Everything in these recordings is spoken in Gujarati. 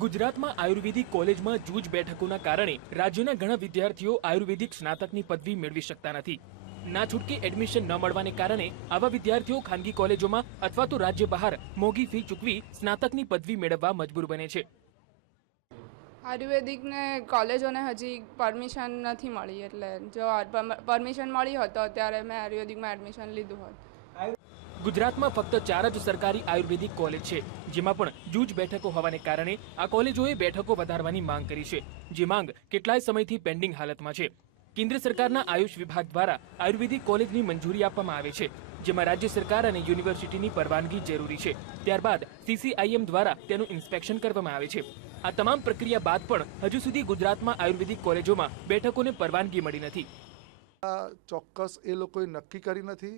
ગુજરાતમાં આયુર્વેદિક કોલેજમાં જૂજ બેઠકોના કારણે રાજ્યના ઘણા વિદ્યાર્થીઓ આયુર્વેદિક સ્નાતકની પદવી મેળવી શકતા નથી. ના છૂટકે એડમિશન ન મળવાને કારણે આવા વિદ્યાર્થીઓ ખાનગી કોલેજોમાં અથવા તો રાજ્ય બહાર મોંઘી ફી ચૂકવી સ્નાતકની પદવી મેળવવા મજબૂર બને છે. આયુર્વેદિકને કોલેજોને હજી પરમિશન નથી મળી એટલે જો પરમિશન મળી હોત તો અત્યારે મેં આયુર્વેદિકમાં એડમિશન લીધું હોત. ગુજરાતમાં ફક્ત ચાર જ સરકારી આયુર્વેદિક કોલેજ છે, જેમાં પણ જૂજ બેઠકો હોવાને કારણે આ કોલેજોએ બેઠકો વધારવાની માંગ કરી છે, જે માંગ કેટલાય સમયથી પેન્ડિંગ હાલતમાં છે. કેન્દ્ર સરકારના આયુષ વિભાગ દ્વારા આયુર્વેદિક કોલેજની મંજૂરી આપવામાં આવે છે, જેમાં રાજ્ય સરકાર અને યુનિવર્સિટીની પરવાનગી જરૂરી છે. ત્યારબાદ સીસીઆઈએમ દ્વારા તેનું ઇન્સ્પેક્શન કરવામાં આવે છે. આ તમામ પ્રક્રિયા બાદ પણ હજુ સુધી ગુજરાતમાં આયુર્વેદિક કોલેજોમાં બેઠકોને પરવાનગી મળી નથી. ચોક્કસ એ લોકોએ નક્કી કરી નથી.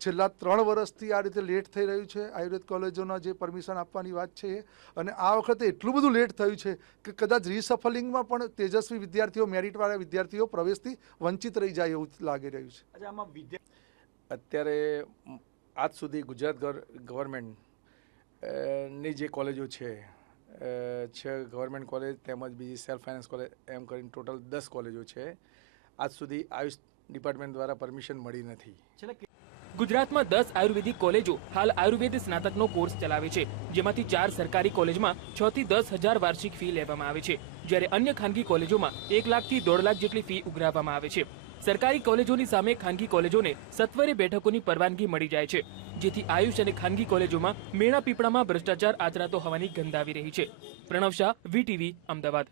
છેલ્લા ત્રણ વર્ષથી આ રીતે લેટ થઈ રહ્યું છે. આયુર્વેદ કોલેજોના જે પરમિશન આપવાની વાત છે અને આ વખતે એટલું બધું લેટ થયું છે કે કદાચ રિસફલિંગમાં પણ તેજસ્વી વિદ્યાર્થીઓ મેરિટવાળા વિદ્યાર્થીઓ પ્રવેશથી વંચિત રહી જાય એવું લાગી રહ્યું છે. આમાં અત્યારે આજ સુધી ગુજરાત ગવર્મેન્ટની જે કોલેજો છે છે ગવર્મેન્ટ કોલેજ તેમજ બીજી સેલ્ફ ફાઇનાન્સ કોલેજ એમ કરીને ટોટલ દસ કોલેજો છે. આજ સુધી આયુષ ડિપાર્ટમેન્ટ દ્વારા પરમિશન મળી નથી. ગુજરાતમાં દસ આયુર્વેદિક કોલેજો હાલ આયુર્વેદ સ્નાતકનો કોર્સ ચલાવે છે, જેમાંથી ચાર સરકારી કોલેજમાં છ થી દસ હજાર વાર્ષિક ફી લેવામાં આવે છે, જ્યારે અન્ય ખાનગી કોલેજોમાં એક લાખથી દોઢ લાખ જેટલી ફી ઉઘરાવવામાં આવે છે. સરકારી કોલેજોની સામે ખાનગી કોલેજોને સત્વરે બેઠકોની પરવાનગી મળી જાય છે, જેથી આયુષ અને ખાનગી કોલેજોમાં મેણા પીપળામાં ભ્રષ્ટાચાર આચરાતો હોવાની ગંધ આવી રહી છે. પ્રણવ શાહ વીટીવી અમદાવાદ.